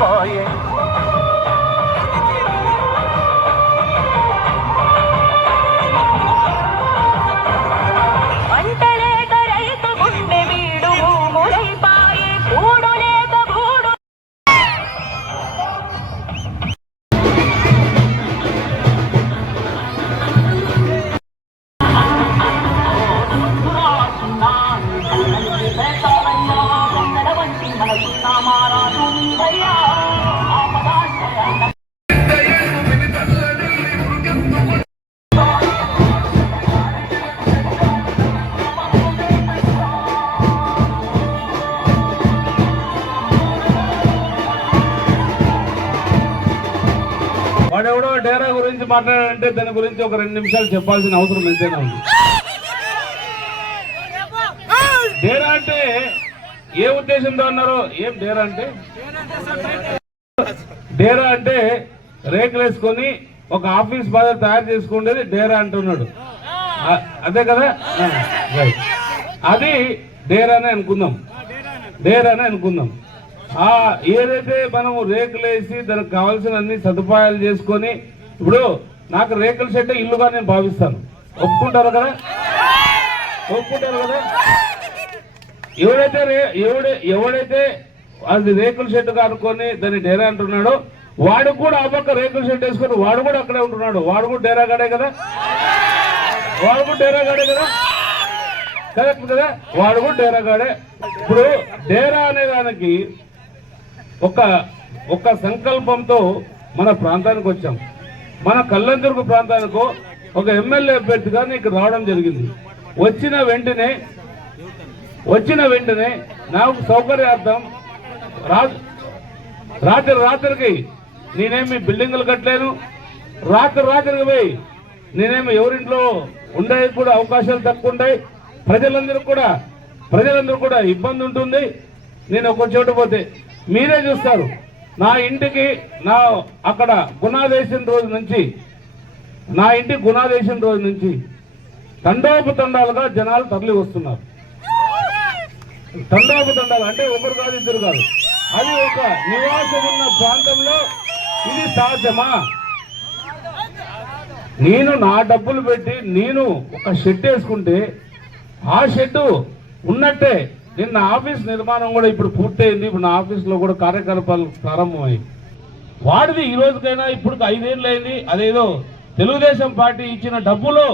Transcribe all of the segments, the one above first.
పాయే వాడెవడో డేరా గురించి మాట్లాడాలంటే దాని గురించి ఒక రెండు నిమిషాలు చెప్పాల్సిన అవసరం ఎంతైనా ఉంది. డేరా అంటే ఏ ఉద్దేశంతో అన్నారు ఏం డేరా అంటే? డేరా అంటే రేకులు వేసుకొని ఒక ఆఫీస్ బాధ తయారు చేసుకునేది డేరా అంటున్నాడు. అదే కదా? రైట్. అది డేరానే అనుకుందాం. డేరానే అనుకుందాం. ఆ ఏదైతే మనము రేకులు వేసి దానికి కావాల్సిన అన్ని సదుపాయాలు చేసుకొని ఇప్పుడు నాకు రేకుల షెడ్ ఇల్లుగా నేను భావిస్తాను. ఒప్పుకుంటారు కదా? ఒప్పుకుంటారు కదా? ఎవడైతే రే- ఎవడే ఎవడైతే అది రేకుల షెడ్ అనుకొని దాన్ని డేరా అంటున్నాడో వాడు కూడా ఆ పక్క రేకుల షెడ్ వేసుకొని వాడు కూడా అక్కడే ఉంటున్నాడు. వాడు కూడా డేరా గడే కదా? వాడు కూడా డేరా గడే కదా? కరెక్ట్ కదా? వాడు కూడా డేరా గాడే ఇప్పుడు డేరా అనే దానికి ఒక ఒక సంకల్పంతో మన ప్రాంతానికి వచ్చాం. మన కల్లందుర్గు ప్రాంతానికి ఒక ఎమ్మెల్యే అభ్యర్థిగా ఇక్కడ రావడం జరిగింది. వచ్చిన వెంటనే వచ్చిన వెంటనే నాకు సౌకర్యార్థం రాత్రి రాత్రికి నేనేమి బిల్డింగులు కట్టలేను. రాత్రి రాత్రికి పోయి నేనేమి ఎవరింట్లో ఉండే కూడా అవకాశాలు తక్కువ ఉంటాయి. ప్రజలందరూ కూడా ప్రజలందరూ కూడా ఇబ్బంది ఉంటుంది. నేను ఒక చోట పోతే మీరే చూస్తారు. నా ఇంటికి నా అక్కడ గుణాదేశం రోజు నుంచి నా ఇంటి గుణాదేశం రోజు నుంచి తండోపతండాలుగా జనాలు తరలి వస్తున్నారు తండోపతండాలు అంటే ఒకరు కాదు ఇద్దరు కాదు. అది ఒక నివాసం ఉన్న ప్రాంతంలో ఇది సాధ్యమా? నేను నా డబ్బులు పెట్టి నేను ఒక షెడ్ వేసుకుంటే ఆ షెడ్ ఉన్నట్టే నిన్న ఆఫీస్ నిర్మాణం కూడా ఇప్పుడు పూర్తయింది. ఇప్పుడు నా ఆఫీస్లో కూడా కార్యకలాపాలు ప్రారంభమయ్యాయి. వాడిది ఈ రోజుకైనా ఇప్పుడు ఐదేళ్ళు అయింది. అదేదో తెలుగుదేశం పార్టీ ఇచ్చిన డబ్బులో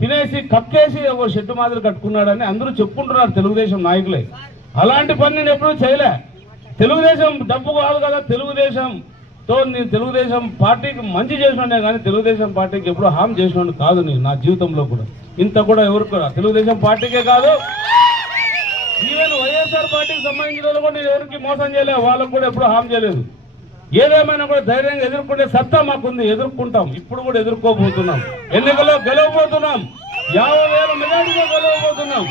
తినేసి కక్కేసి ఒక షెడ్ మాదిరి కట్టుకున్నాడని అందరూ చెప్పుకుంటున్నారు తెలుగుదేశం నాయకులే. అలాంటి పని నేను ఎప్పుడూ చేయలే. తెలుగుదేశం డబ్బు కాదు కదా తెలుగుదేశంతో నేను తెలుగుదేశం పార్టీకి మంచి చేసినాడే కానీ తెలుగుదేశం పార్టీకి ఎప్పుడు హామ్ చేసినాడు కాదు నేను నా జీవితంలో కూడా. ఇంత కూడా ఎవరు కూడా తెలుగుదేశం పార్టీకే కాదు. ఈవెన్ వైఎస్ఆర్ పార్టీకి సంబంధించిన వాళ్ళు కూడా నేను ఎవరికి మోసం చేయలేదు వాళ్ళకు కూడా ఎప్పుడు హామ్ చేయలేదు. ఏదేమైనా కూడా ధైర్యంగా ఎదుర్కొనే సత్తా మాకుంది ఎదుర్కొంటాం. ఇప్పుడు కూడా ఎదుర్కోబోతున్నాం. ఎన్నికల్లో గెలవబోతున్నాం. యాభై వేల మెజార్టీగా గెలవబోతున్నాం.